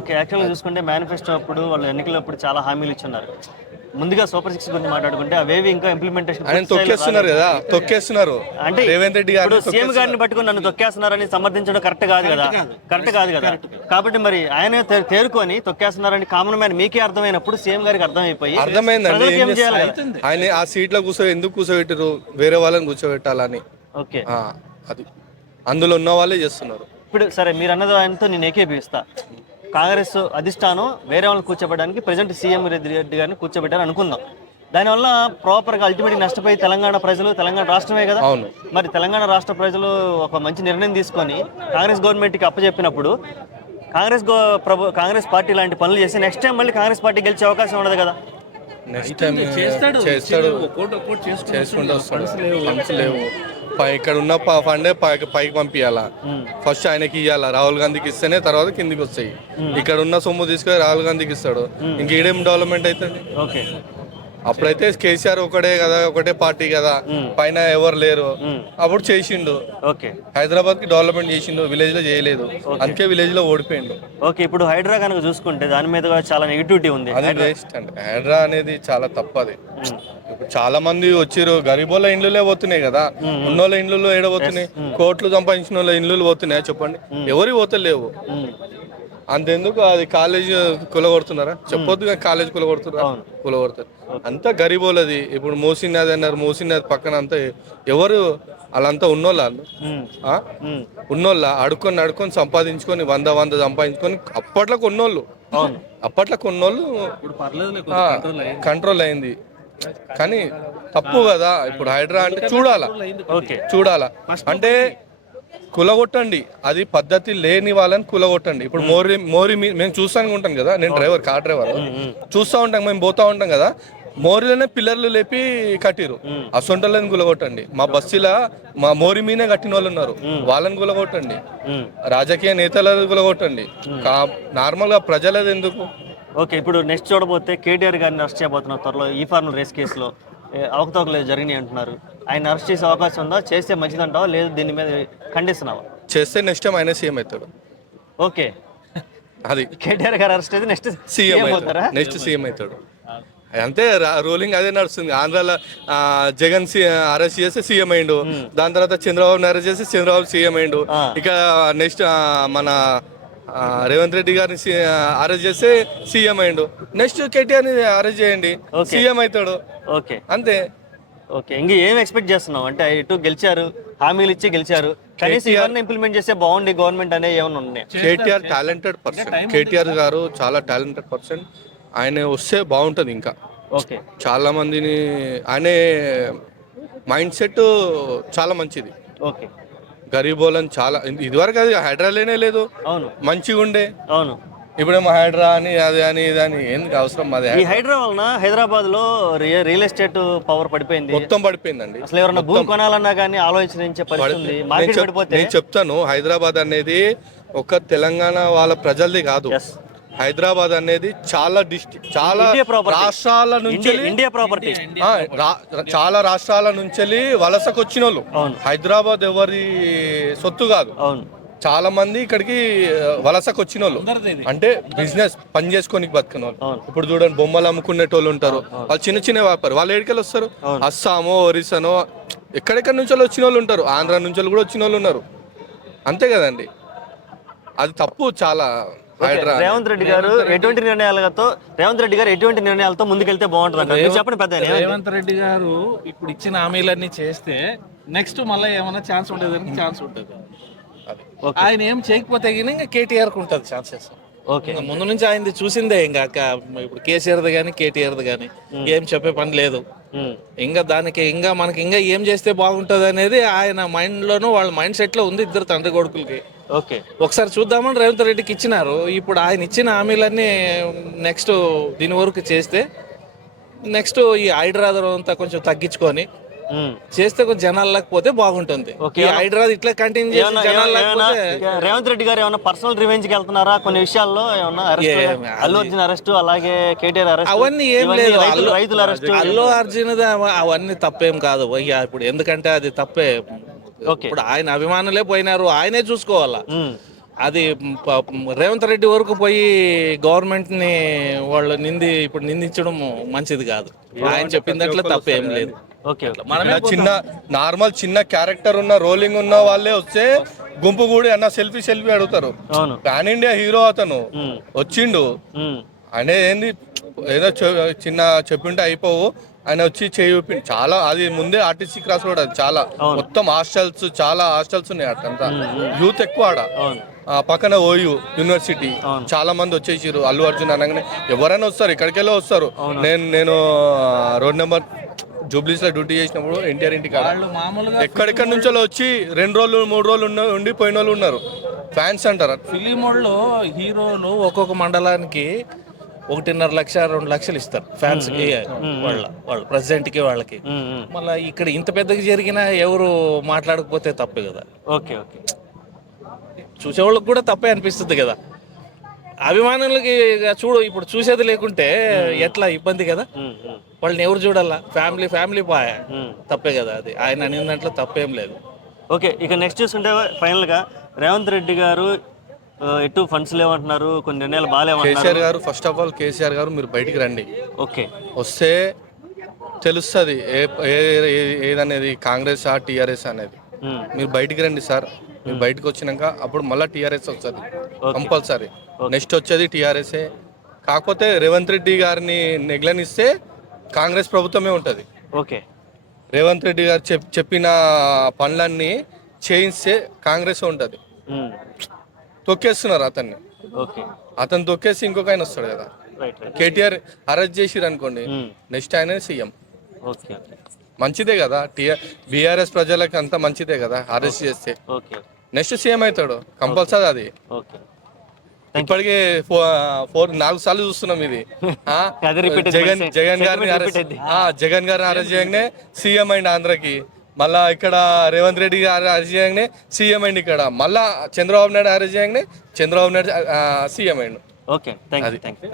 Okay. యాక్చువల్‌గా చూసుకుంటే manifesto అప్పుడు వాళ్ళు ఎన్నికలప్పుడు చాలా హామీలు ఇచ్చున్నారు. ముందుగా సూపర్ సిక్స్ గురించి మాట్లాడుకుంటే అవేవి ఇంకా ఇంప్లిమెంటేషన్ ఆయన తొక్కేస్తున్నారు కదా, తొక్కేస్తున్నారు. అంటే రేవంత్ రెడ్డి ఇప్పుడు గారిని సీఎం గారిని పట్టుకొని నన్ను తొక్కేస్తున్నారని సమర్థించడం కరెక్ట్ కాదు కదా. కాబట్టి మరి ఆయన తేరుకొని తొక్కేస్తున్నారని కామన్ మ్యాన్ మీకే అర్థమైనప్పుడు సీఎం గారికి అర్థమైపోయి అర్థమైందండి. ప్రజలకు ఏం చేయాలి కదా. ఆయన ఆ సీట్లో ఎందుకు కూర్చోబెట్టారు? వేరే వాళ్ళని కూర్చోబెట్టాలని. ఓకే, అది అందులో ఉన్న వాళ్ళే చేస్తున్నారు. ఇప్పుడు సరే మీరు అన్నది ఆయనతో నేను ఏకీభవిస్తా. కాంగ్రెస్ అధిష్టానం వేరే వాళ్ళని కూర్చోబెట్టడానికి ప్రజెంట్ సీఎం రెడ్డి గారిని కూర్చోబెట్టారు అనుకుందాం. దానివల్ల ప్రాపర్గా అల్టిమేట్గా నష్టపోయి తెలంగాణ ప్రజలు, తెలంగాణ రాష్ట్రమే కదా. అవును. మరి తెలంగాణ రాష్ట్ర ప్రజలు ఒక మంచి నిర్ణయం తీసుకొని కాంగ్రెస్ గవర్నమెంట్కి అప్పచెప్పినప్పుడు కాంగ్రెస్ పార్టీ లాంటి పనులు చేసి నెక్స్ట్ టైం మళ్ళీ కాంగ్రెస్ పార్టీ గెలిచే అవకాశం ఉండదు కదా. నెక్స్ట్ టైం చేస్తాడు, చేసుకుంటూ వస్తాడు. ఫండ్స్ లేవు, ఇక్కడ ఉన్న ఫండే పైకి పంపించాలా. ఫస్ట్ ఆయనకి ఇవ్వాలా, రాహుల్ గాంధీకి ఇస్తేనే తర్వాత కిందికి వస్తాయి. ఇక్కడ ఉన్న సొమ్ము తీసుకొని రాహుల్ గాంధీకి ఇస్తాడు, ఇంకేడేం డెవలప్మెంట్ అవుతుంది? ఓకే, అప్పుడైతే కేసీఆర్ ఒకటే కదా, ఒకటే పార్టీ కదా, పైన ఎవరు లేరు. అప్పుడు చేసిండు. ఓకే, హైదరాబాద్ కి డెవలప్మెంట్ చేసిండు, విలేజ్ లో చేయలేదు, అందుకే విలేజ్ లో ఓడిపోయిండు. ఓకే. ఇప్పుడు హైడ్రా కనుక చూసుకుంటే దాని మీద చాలా నెగిటివిటీ ఉంది. అది వేస్ట్ అండి. హైడ్రా అనేది చాలా తప్పది. ఇప్పుడు చాలా మంది వచ్చిర్రు, గరీబోళ్ళ ఇండ్లులే పోతున్నాయి కదా, ఉన్నోళ్ళ ఇండ్లు ఏడబోతున్నాయి. కోట్లు సంపాదించిన వాళ్ళ ఇండ్లు పోతున్నాయా చెప్పండి? ఎవరి పోతలేవు. అంతెందుకు అది కాలేజ్ కులగొడుతున్నారా? చెప్పొద్దు కానీ కాలేజ్ కులగొడతారు. అంతా గరీబోళ్ళది. ఇప్పుడు మోసినది అన్నారు, మోసినది పక్కన అంతా ఎవరు వాళ్ళంతా ఉన్నోళ్ళ అడుక్కొని సంపాదించుకొని 100 సంపాదించుకొని అప్పట్లో కొన్నోళ్ళు కంట్రోల్ అయింది. కానీ తప్పు కదా. ఇప్పుడు హైడ్రా అంటే చూడాలా అంటే కులగొట్టండి, అది పద్ధతి లేని వాళ్ళని కులగొట్టండి. ఇప్పుడు మోరీ మేము చూస్తాను ఉంటాం కదా, నేను కార్ డ్రైవర్ చూస్తూ ఉంటాం, మేము పోతా ఉంటాం కదా, మోరీలోనే పిల్లర్లు లేపి కట్టిరు. అసొంటోళ్ళని కులగొట్టండి. మా బస్సులా మా మోరీ మీనే కట్టిన వాళ్ళు ఉన్నారు, వాళ్ళని కులగొట్టండి. రాజకీయ నేతలను కులగొట్టండి, నార్మల్ గా ప్రజలది ఎందుకు? ఓకే, ఇప్పుడు నెక్స్ట్ చూడబోతే కేటీఆర్ గారిని అరెస్ట్ చేయబోతున్నారు త్వరలో. ఈ ఫార్మల్ రేస్ కేసులో అవకతవకలు జరిగినాయి అంటున్నారు. ఆయన అరెస్ట్ చేసే అవకాశం ఉందా? చేస్తే మంచిదంటావా, లేదు దీని మీద ఖండిస్తున్నావా? చేస్తే నెక్స్ట్ టైం ఆయన సీఎం అవుతాడు. ఓకే, అది కేటీఆర్ గారు అరెస్ట్ అయితే నెక్స్ట్ సీఎం అవుతాడు. అంతే రూలింగ్ అదే నడుస్తుంది. ఆంధ్రాలో జగన్ అరెస్ట్ చేస్తే సీఎం అయిండు, దాని తర్వాత చంద్రబాబుని అరెస్ట్ చేస్తే చంద్రబాబు సీఎం అయిండు. ఇక నెక్స్ట్ మన రేవంత్ రెడ్డి గారిని అరెస్ట్ చేస్తే సీఎం అయిండు. నెక్స్ట్ కేటీఆర్ ని అరెస్ట్ చేయండి, సీఎం అవుతాడు. ఓకే, అంతే. ఓకే, ఇంకా ఏం ఎక్స్పెక్ట్ చేస్తున్నావు అంటే ఇటు గెలిచారు, హామీలు ఇచ్చి గెలిచారు, కనీసం ఇవన్నీ ఇంప్లిమెంట్ చేస్తే బాగుంది గవర్నమెంట్ అనే ఏమైనా ఉన్నాయి? కేటీఆర్ టాలెంటెడ్ పర్సన్, కేటీఆర్ గారు చాలా టాలెంటెడ్ పర్సన్. ఆయన వస్తే బాగుంటుంది. ఇంకా ఓకే, చాలా మందిని ఆయన మైండ్ సెట్ చాలా మంచిది. ఓకే, గరీబోళ్ళని చాలా ఇదివరకు అది హైడ్రాలేనే లేదు, అవును, మంచిగా ఉండే. అవును, ఇప్పుడేమో హైడ్రా అని అది అని ఇది అని ఎందుకు అవసరం? అది ఈ హైడ్రా వలన హైదరాబాద్ లో రియల్ ఎస్టేట్ పవర్ పడిపోయింది, మొత్తం పడిపోయిందండి. అసలు ఎవరైనా భూమి కొనాలన్నా కానీ ఆలోచించే పరిస్థితి మార్కెట్ పడిపోతే. నేను చెప్తాను, హైదరాబాద్ అనేది ఒక తెలంగాణ వాళ్ళ ప్రజలది కాదు. హైదరాబాద్ అనేది చాలా చాలా రాష్ట్రాల నుంచి ఇండియా ప్రాపర్టీ, చాలా రాష్ట్రాల నుంచి వలసకు వచ్చిన వాళ్ళు. హైదరాబాద్ ఎవరి సొత్తు కాదు. చాలా మంది ఇక్కడికి వలసకు వచ్చిన వాళ్ళు, అంటే బిజినెస్ పని చేసుకొని బతుకున్న వాళ్ళు. ఇప్పుడు చూడండి, బొమ్మలు అమ్ముకునేటోళ్ళు ఉంటారు, వాళ్ళు చిన్న చిన్న వ్యాపారం. వాళ్ళు ఎక్కడికి వస్తారు? అస్సామో ఒరిస్సానో ఎక్కడెక్కడి నుంచి వచ్చిన వాళ్ళు ఉంటారు, ఆంధ్ర నుంచి కూడా వచ్చిన వాళ్ళు ఉన్నారు. అంతే కదండి, అది తప్పు చాలా. రేవంత్ రెడ్డి గారు ఎటువంటి నిర్ణయాలతో ముందుకెళ్తే బాగుంటుంది చెప్పండి పెద్ద? రేవంత్ రెడ్డి గారు ఇప్పుడు ఇచ్చిన హామీలన్నీ చేస్తే నెక్స్ట్ మళ్ళీ ఏమైనా ఛాన్స్ ఉండేదానికి ఛాన్స్ ఉంటుంది. ఆయన ఏం చేయకపోతే ఇంకా కేటీఆర్ కు ఉంటుంది ఛాన్సెస్. ముందు నుంచి ఆయన చూసిందే. ఇంకా ఇప్పుడు కేసీఆర్ది కానీ కేటీఆర్ది కానీ ఏం చెప్పే పని లేదు. ఇంకా దానికి ఇంకా మనకి ఇంకా ఏం చేస్తే బాగుంటుంది అనేది ఆయన మైండ్ లోను, వాళ్ళ మైండ్ సెట్ లో ఉంది, ఇద్దరు తండ్రి కొడుకులకి. ఒకసారి చూద్దామని రేవంత్ రెడ్డికి ఇచ్చినారు. ఇప్పుడు ఆయన ఇచ్చిన హామీలన్నీ నెక్స్ట్ దీని వరకు చేస్తే నెక్స్ట్ ఈ హైడ్రాదర్ అంతా కొంచెం తగ్గించుకొని చేస్తే కొంచెం జనాలు లేకపోతే బాగుంటుంది. హైడ్రా ఇట్లా కంటిన్యూ చేసి జనాలు లేకపోతే. రేవంత్ రెడ్డి గారు ఏమన్నా పర్సనల్ రివెంజ్ కి వెళ్తున్నారా కొన్ని విషయాల్లో? ఏమన్నా అల్లు అర్జున్ అరెస్ట్, అలాగే కేటీఆర్ అరెస్ట్, అవన్నీ ఏం లేదు. రైతుల అరెస్ట్, అల్లు అర్జున్ అవన్నీ తప్పేం కాదు. ఇప్పుడు ఎందుకంటే అది తప్పే. ఇప్పుడు ఆయన అభిమానులే పోయినారు, ఆయనే చూసుకోవాలా. అది రేవంత్ రెడ్డి వరకు పోయి గవర్నమెంట్ ని వాళ్ళు ఇప్పుడు నిందించడం మంచిది కాదు. ఆయన చెప్పిన దాంట్లో తప్పేం లేదు. ఓకే మనమే చిన్న నార్మల్ చిన్న క్యారెక్టర్ ఉన్న రోలింగ్ ఉన్న వాళ్ళే వస్తే గుంపు కూడి అన్న సెల్ఫీ అడుగుతారు. అవును. పాన్ ఇండియా హీరో అతను వచ్చిండు, ఆయన ఏంది ఏదో చిన్న చెప్పింటే అయిపోవు, ఆయన వచ్చి చేయి చాలా, అది ముందే ఆర్టీసీ క్రాస్ రోడ్, అది చాలా మొత్తం హాస్టల్స్, చాలా హాస్టల్స్ ఉన్నాయి అటంతా, యూత్ ఎక్కువ ఆడ. పక్కన ఓయూ యూనివర్సిటీ చాలా మంది వచ్చేసారు. అల్లు అర్జున్ అనగానే ఎవరైనా వస్తారు, ఇక్కడికెళ్ళి వస్తారు. నేను రోడ్ నెంబర్ జూబ్లీస్ లో డ్యూటీ చేసినప్పుడు ఎన్టీఆర్ ఇంటికి ఎక్కడెక్కడి నుంచో వచ్చి 2 రోజులు 3 రోజులు ఉండి పోయిన వాళ్ళు ఉన్నారు. ఫ్యాన్స్ అంటారు. ఫిలిం వాళ్ళు హీరోలు ఒక్కొక్క మండలానికి 1.5 లక్ష 2 లక్షలు ఇస్తారు ఫ్యాన్స్ వాళ్ళ ప్రెసిడెంట్ కి వాళ్ళకి. మళ్ళీ ఇక్కడ ఇంత పెద్దగా జరిగినా ఎవరు మాట్లాడకపోతే తప్పే కదా. ఓకే ఓకే, చూసేవాళ్ళకి కూడా తప్పే అనిపిస్తుంది కదా. అభిమానులకి చూడు, ఇప్పుడు చూసేది లేకుంటే ఎట్లా ఇబ్బంది కదా. వాళ్ళని ఎవరు చూడాలా? ఫ్యామిలీ పాయ, తప్పే కదా అది. ఆయన అనే దాంట్లో తప్పేం లేదు. ఓకే, ఇక నెక్స్ట్ చూస్తుంటే ఫైనల్గా రేవంత్ రెడ్డి గారు ఎటు ఫండ్స్ లేవంటున్నారు, కొన్ని నిర్ణయాలు బాగాలేమంటున్నారు. కేసీఆర్ గారు, ఫస్ట్ ఆఫ్ ఆల్ కేసీఆర్ గారు మీరు బయటికి రండి. ఓకే, వస్తే తెలుస్తుంది ఏదనేది కాంగ్రెస్ టీఆర్ఎస్ అనేది. మీరు బయటికి రండి సార్. మీరు బయటకు వచ్చినాక అప్పుడు మళ్ళీ టీఆర్ఎస్ వస్తుంది కంపల్సరీ. నెక్స్ట్ వచ్చేది టీఆర్ఎస్ఏ. కాకపోతే రేవంత్ రెడ్డి గారిని నెగ్లనిస్తే కాంగ్రెస్ ప్రభుత్వమే ఉంటుంది. ఓకే, రేవంత్ రెడ్డి గారు చెప్పిన పనులన్నీ చేయిస్తే కాంగ్రెస్ ఉంటుంది. తొక్కేస్తున్నారు అతన్ని. అతను తొక్కేసి ఇంకొక ఆయన వస్తాడు కదా. కేటీఆర్ అరెస్ట్ చేసిరు అనుకోండి, నెక్స్ట్ ఆయన సీఎం. మంచిదే కదా, బీఆర్ఎస్ ప్రజలకు అంతా మంచిదే కదా అరెస్ట్ చేస్తే. నెక్స్ట్ సీఎం అవుతాడు కంపల్సరీ. అది ఇప్పటికే 4 సార్లు చూస్తున్నాం ఇది. జగన్ గారిని అరెస్ట్ చేయగానే సీఎం అయింది ఆంధ్రకి. మళ్ళా ఇక్కడ రేవంత్ రెడ్డి గారు అరెస్ట్ చేయగానే సీఎం అయింది ఇక్కడ. మళ్ళా చంద్రబాబు నాయుడు అరెస్ట్ చేయగానే చంద్రబాబు నాయుడు సీఎం అయిండు. Okay, thank you.